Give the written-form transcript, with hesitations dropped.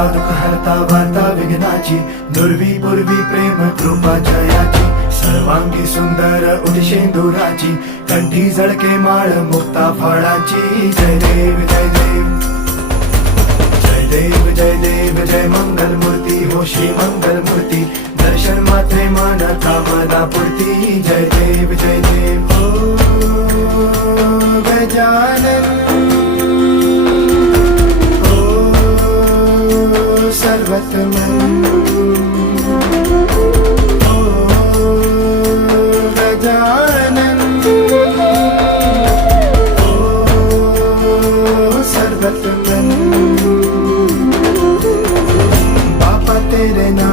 हरता दुःख हरता वार्ता विघ्नाची, दुर्वी पूर्वी प्रेम कृपा जयाची, सर्वांगी सुंदर उदिशेंदुराची, कंठी झळके माळ मुक्ता फळाची. जय देव जय देव जय देव जय देव जय मंगल मूर्ती हो श्री मंगल मूर्ती, दर्शन मात्रे मन कामना पूर्ती. जय देव जय देव हो गजानन सर्वतमन ओ गजानन ओ सर्वतमन. बापा तेरे नाम